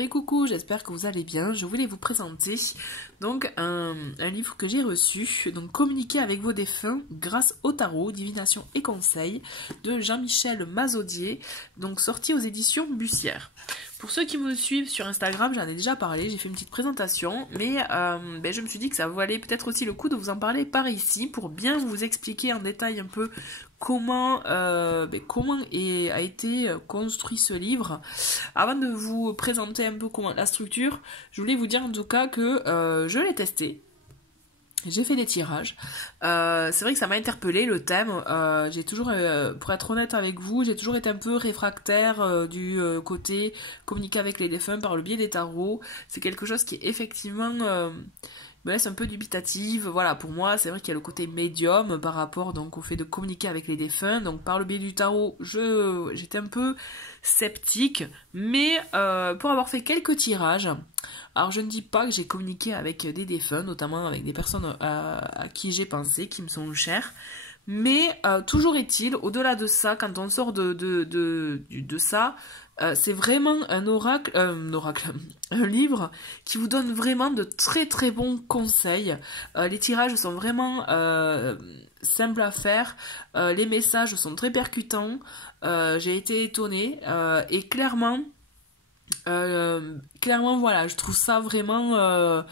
Et coucou, j'espère que vous allez bien. Je voulais vous présenter donc un livre que j'ai reçu, donc Communiquer avec vos défunts grâce au tarot, divination et conseils de Jean-Michel Mazaudier, donc sorti aux éditions Bussière. Pour ceux qui me suivent sur Instagram, j'en ai déjà parlé, j'ai fait une petite présentation, mais je me suis dit que ça valait peut-être aussi le coup de vous en parler par ici pour bien vous expliquer en détail un peu comment a été construit ce livre. Avant de vous présenter un peu comment la structure, je voulais vous dire en tout cas que je l'ai testé. J'ai fait des tirages. C'est vrai que ça m'a interpellé le thème. J'ai toujours, pour être honnête avec vous, j'ai toujours été un peu réfractaire du côté communiquer avec les défunts par le biais des tarots. C'est quelque chose qui effectivement me laisse un peu dubitative. Voilà, pour moi, c'est vrai qu'il y a le côté médium par rapport donc au fait de communiquer avec les défunts. Donc par le biais du tarot, j'étais un peu sceptique, mais pour avoir fait quelques tirages, alors je ne dis pas que j'ai communiqué avec des défunts, notamment avec des personnes à qui j'ai pensé, qui me sont chères, mais toujours est-il, au-delà de ça, quand on sort de ça, c'est vraiment un oracle, un livre qui vous donne vraiment de très très bons conseils. Les tirages sont vraiment simples à faire, les messages sont très percutants, j'ai été étonnée et clairement voilà, je trouve ça vraiment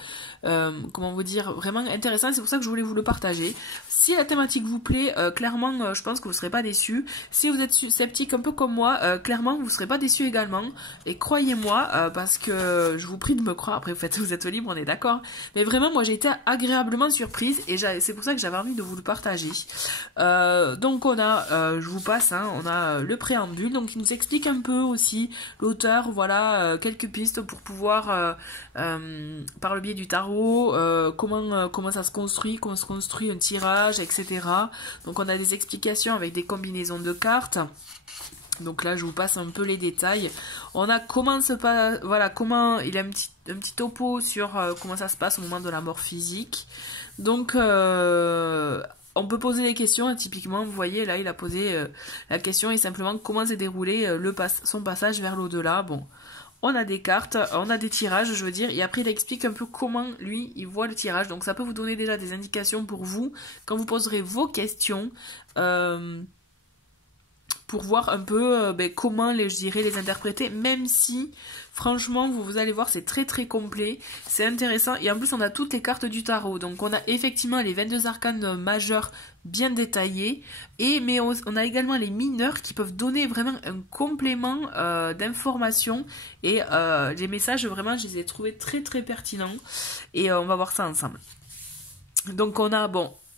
comment vous dire, vraiment intéressant. C'est pour ça que je voulais vous le partager. Si la thématique vous plaît, clairement je pense que vous ne serez pas déçus. Si vous êtes sceptique un peu comme moi, clairement vous ne serez pas déçus également. Et croyez-moi, parce que je vous prie de me croire, après vous êtes libre, on est d'accord, mais vraiment moi j'ai été agréablement surprise et c'est pour ça que j'avais envie de vous le partager. Donc on a, je vous passe, hein, on a le préambule, donc il nous explique un peu aussi l'auteur, voilà, quelques pistes pour pouvoir par le biais du tarot, comment ça se construit, comment se construit un tirage, etc. Donc on a des explications avec des combinaisons de cartes. Donc là je vous passe un peu les détails. On a comment il a un petit topo sur comment ça se passe au moment de la mort physique. Donc on peut poser des questions, hein, typiquement vous voyez là il a posé la question est simplement comment s'est déroulé son passage vers l'au-delà. Bon, on a des cartes, on a des tirages, je veux dire, et après il explique un peu comment lui il voit le tirage, donc ça peut vous donner déjà des indications pour vous quand vous poserez vos questions pour voir un peu comment je dirais les interpréter, même si franchement vous allez voir c'est très très complet, c'est intéressant et en plus on a toutes les cartes du tarot, donc on a effectivement les 22 arcanes majeurs bien détaillés, mais on a également les mineurs qui peuvent donner vraiment un complément d'informations et les messages vraiment je les ai trouvés très très pertinents et on va voir ça ensemble. Donc on a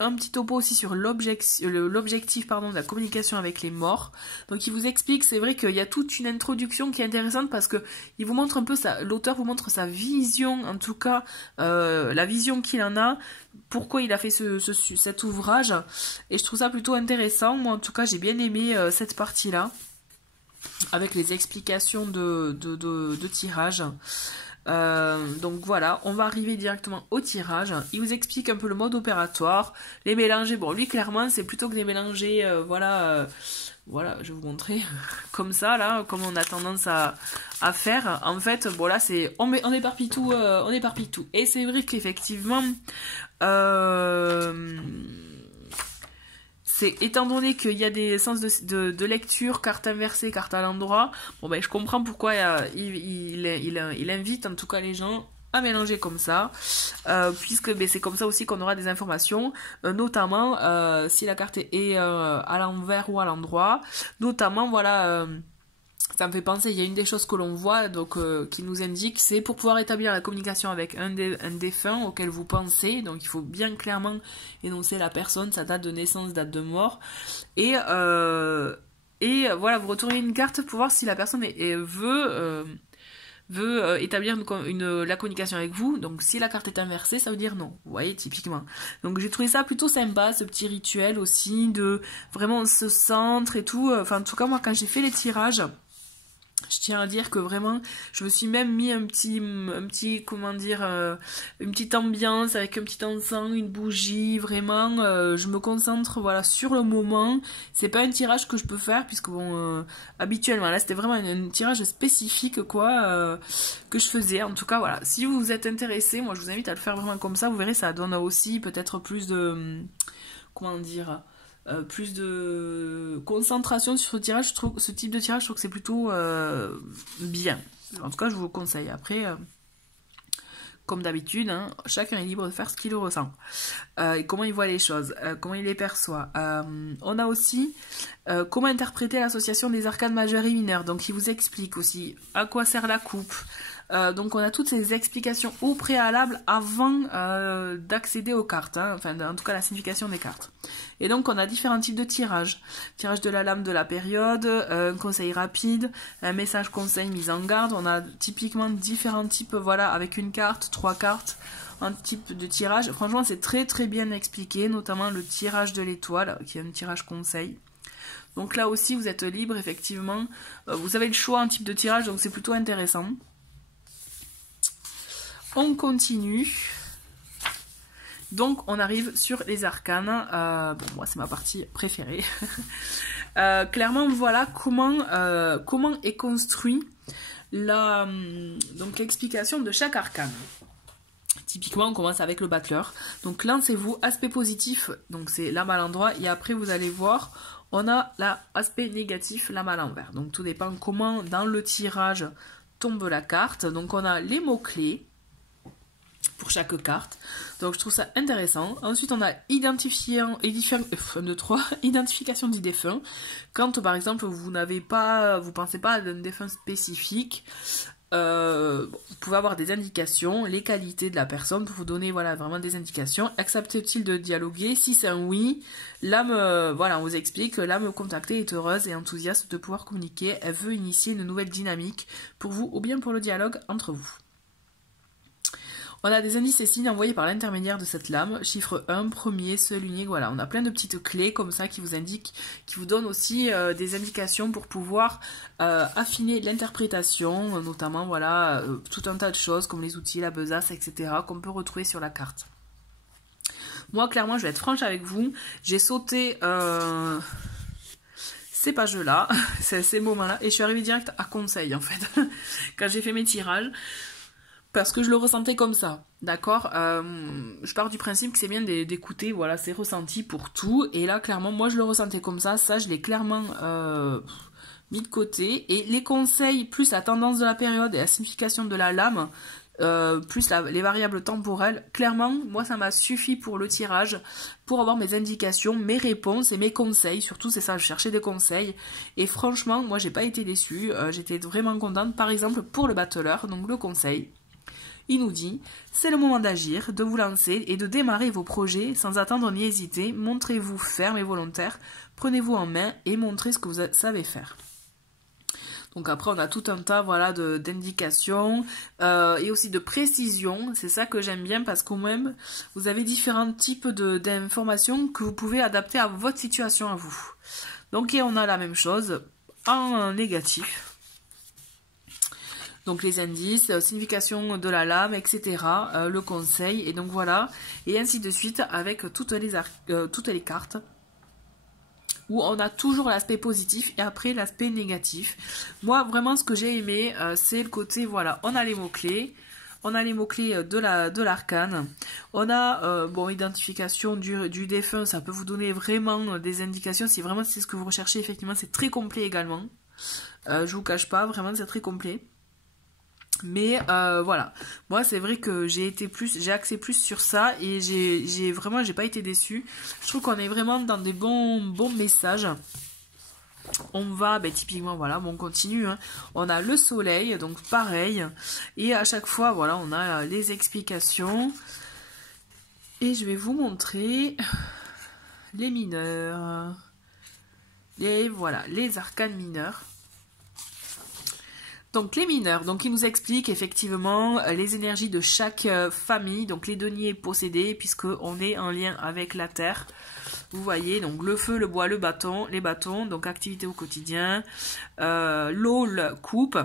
un petit topo aussi sur l'objectif de la communication avec les morts. Donc il vous explique, c'est vrai qu'il y a toute une introduction qui est intéressante parce que il vous montre un peu l'auteur vous montre sa vision, en tout cas la vision qu'il en a, pourquoi il a fait cet ouvrage, et je trouve ça plutôt intéressant. Moi en tout cas j'ai bien aimé cette partie-là, avec les explications de tirage. Donc voilà, on va arriver directement au tirage. Il vous explique un peu le mode opératoire, les mélanger. Bon, lui clairement c'est plutôt que des mélanger, voilà, je vais vous montrer comme ça là, comme on a tendance à faire. En fait, bon là c'est on éparpille tout, Et c'est vrai qu'effectivement, étant donné qu'il y a des sens de lecture, carte inversée, carte à l'endroit, je comprends pourquoi il invite en tout cas les gens à mélanger comme ça, puisque c'est comme ça aussi qu'on aura des informations, notamment si la carte est à l'envers ou à l'endroit, notamment voilà. Ça me fait penser, il y a une des choses que l'on voit, donc qui nous indique, c'est pour pouvoir établir la communication avec un défunt auquel vous pensez, donc il faut bien clairement énoncer la personne, sa date de naissance, date de mort, et voilà, vous retournez une carte pour voir si la personne veut établir la communication avec vous. Donc si la carte est inversée, ça veut dire non, vous voyez, typiquement. Donc j'ai trouvé ça plutôt sympa, ce petit rituel aussi, de vraiment ce centre et tout, enfin en tout cas moi quand j'ai fait les tirages, Je tiens à dire que vraiment, je me suis même mis un petit, comment dire, une petite ambiance avec un petit encens, une bougie, vraiment, je me concentre, voilà, sur le moment. C'est pas un tirage que je peux faire, puisque bon, habituellement, là, c'était vraiment un tirage spécifique, quoi, que je faisais. En tout cas, voilà, si vous êtes intéressé, moi, je vous invite à le faire vraiment comme ça. Vous verrez, ça donne aussi peut-être plus de, comment dire, plus de concentration sur ce tirage. Je trouve, ce type de tirage, je trouve que c'est plutôt bien. En tout cas, je vous le conseille. Après, comme d'habitude, hein, chacun est libre de faire ce qu'il ressent. Et comment il voit les choses, comment il les perçoit. On a aussi comment interpréter l'association des arcanes majeures et mineures. Donc, il vous explique aussi à quoi sert la coupe. Donc on a toutes ces explications au préalable avant d'accéder aux cartes, hein, enfin en tout cas la signification des cartes. Et donc on a différents types de tirages. Tirage de la lame de la période, un conseil rapide, un message conseil mise en garde. On a typiquement différents types, voilà, avec une carte, 3 cartes, un type de tirage. Franchement c'est très très bien expliqué, notamment le tirage de l'étoile, qui est un tirage conseil. Donc là aussi vous êtes libre effectivement, vous avez le choix en type de tirage, donc c'est plutôt intéressant. On continue. Donc on arrive sur les arcanes. Bon, moi c'est ma partie préférée. Clairement voilà comment est construit donc l'explication de chaque arcane. Typiquement on commence avec le battleur. Donc lancez-vous, aspect positif, donc c'est lame à l'endroit, et après vous allez voir on a l'aspect négatif, lame à l'envers. Donc tout dépend comment dans le tirage tombe la carte. Donc on a les mots-clés pour chaque carte, donc je trouve ça intéressant. Ensuite on a identification du défunt. Quand par exemple vous pensez pas à un défunt spécifique, vous pouvez avoir des indications, les qualités de la personne pour vous donner, voilà, vraiment des indications. Accepte-t-il de dialoguer? Si c'est un oui, l'âme, voilà, on vous explique que l'âme contactée est heureuse et enthousiaste de pouvoir communiquer. Elle veut initier une nouvelle dynamique pour vous ou bien pour le dialogue entre vous. On a des indices et signes envoyés par l'intermédiaire de cette lame. Chiffre 1, premier, seul, unique, voilà. On a plein de petites clés comme ça qui vous indiquent, qui vous donnent aussi des indications pour pouvoir affiner l'interprétation, notamment, voilà, tout un tas de choses comme les outils, la besace, etc. qu'on peut retrouver sur la carte. Moi, clairement, je vais être franche avec vous. J'ai sauté ces pages-là, ces moments-là, et je suis arrivée direct à conseil, en fait, quand j'ai fait mes tirages. Parce que je le ressentais comme ça, d'accord, je pars du principe que c'est bien d'écouter, voilà, ses ressentis pour tout, et là, clairement, moi, je le ressentais comme ça je l'ai clairement mis de côté, et les conseils, plus la tendance de la période et la signification de la lame, plus les variables temporelles, clairement, moi, ça m'a suffi pour le tirage, pour avoir mes indications, mes réponses et mes conseils, surtout, c'est ça, je cherchais des conseils, et franchement, moi, j'ai pas été déçue, j'étais vraiment contente, par exemple, pour le battleur, donc le conseil. Il nous dit, c'est le moment d'agir, de vous lancer et de démarrer vos projets sans attendre ni hésiter. Montrez-vous ferme et volontaire, prenez-vous en main et montrez ce que vous savez faire. Donc après on a tout un tas, voilà, d'indications et aussi de précisions. C'est ça que j'aime bien parce qu'au même vous avez différents types d'informations que vous pouvez adapter à votre situation à vous. Donc et on a la même chose en négatif. Donc les indices, signification de la lame, etc. Le conseil, et donc voilà. Et ainsi de suite avec toutes les cartes. Où on a toujours l'aspect positif et après l'aspect négatif. Moi, vraiment, ce que j'ai aimé, c'est le côté, voilà, on a les mots-clés. On a les mots-clés de l'arcane. On a, bon, identification du défunt. Ça peut vous donner vraiment des indications. Si vraiment c'est ce que vous recherchez, effectivement, c'est très complet également. Je vous cache pas, vraiment, c'est très complet. Mais voilà, moi c'est vrai que j'ai axé plus sur ça et j'ai pas été déçue. Je trouve qu'on est vraiment dans des bons messages. On va, typiquement, voilà, bon, on continue, hein. On a le soleil, donc pareil, et à chaque fois, voilà, on a les explications. Et je vais vous montrer les mineurs. Et voilà, les arcanes mineurs. Donc les mineurs, donc ils nous expliquent effectivement les énergies de chaque famille, donc les deniers possédés, puisqu'on est en lien avec la terre. Vous voyez, donc le feu, le bois, les bâtons, donc activité au quotidien, l'eau, la coupe,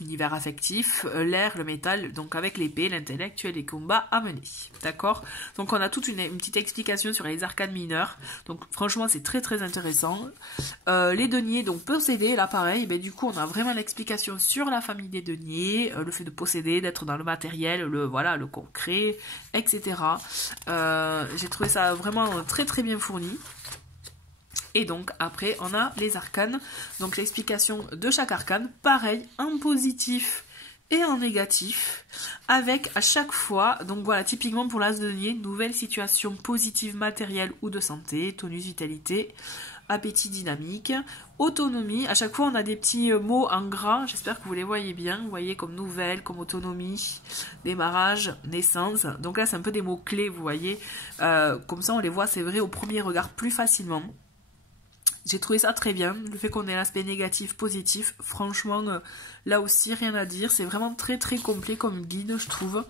univers affectif, l'air, le métal, donc avec l'épée, l'intellect et les combats à mener. D'accord? Donc on a toute une petite explication sur les arcanes mineurs. Donc franchement c'est très très intéressant. Les deniers, donc posséder, là pareil, ben, du coup on a vraiment l'explication sur la famille des deniers, le fait de posséder, d'être dans le matériel, le concret, etc. J'ai trouvé ça vraiment très très bien fourni. Et donc après on a les arcanes, donc l'explication de chaque arcane, pareil, en positif et en négatif, avec à chaque fois, donc voilà, typiquement pour l'as de denier, nouvelle situation positive matérielle ou de santé, tonus, vitalité, appétit dynamique, autonomie, à chaque fois on a des petits mots en gras, j'espère que vous les voyez bien, vous voyez comme nouvelle, comme autonomie, démarrage, naissance, donc là c'est un peu des mots clés, vous voyez, comme ça on les voit, c'est vrai, au premier regard plus facilement. J'ai trouvé ça très bien, le fait qu'on ait l'aspect négatif, positif, franchement, là aussi, rien à dire, c'est vraiment très très complet comme guide, je trouve.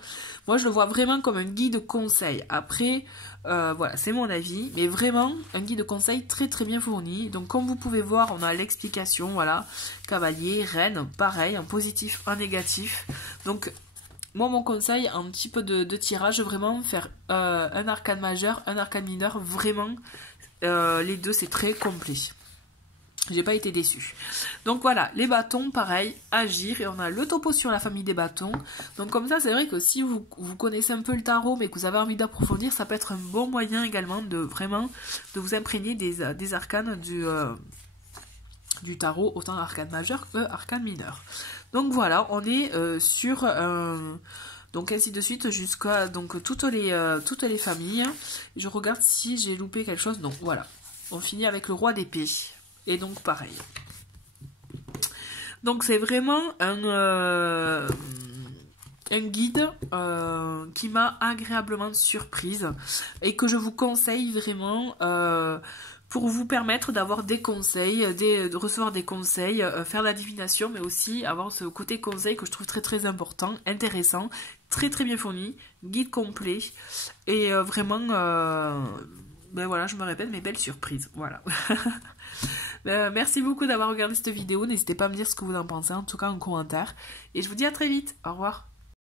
Moi, je le vois vraiment comme un guide conseil. Après, voilà, c'est mon avis, mais vraiment, un guide conseil très très bien fourni. Donc, comme vous pouvez voir, on a l'explication, voilà, cavalier, reine, pareil, en positif, en négatif. Donc, moi, mon conseil, un petit peu de tirage, vraiment faire un arcane majeur, un arcane mineur, vraiment... les deux c'est très complet, j'ai pas été déçue. Donc voilà, les bâtons pareil, agir, et on a le topo sur la famille des bâtons. Donc comme ça c'est vrai que si vous connaissez un peu le tarot mais que vous avez envie d'approfondir, ça peut être un bon moyen également de vraiment de vous imprégner des arcanes du tarot, autant arcane majeur que arcane mineur. Donc voilà, on est sur donc ainsi de suite jusqu'à donc toutes les familles. Je regarde si j'ai loupé quelque chose. Non, voilà. On finit avec le roi d'épée. Et donc pareil. Donc c'est vraiment un guide qui m'a agréablement surprise et que je vous conseille vraiment pour vous permettre d'avoir des conseils, de recevoir des conseils, faire la divination, mais aussi avoir ce côté conseil que je trouve très très important, intéressant, très très bien fourni, guide complet, et vraiment, ben voilà, je me répète, mais belle surprise, voilà. Merci beaucoup d'avoir regardé cette vidéo, n'hésitez pas à me dire ce que vous en pensez, en tout cas en commentaire, et je vous dis à très vite, au revoir.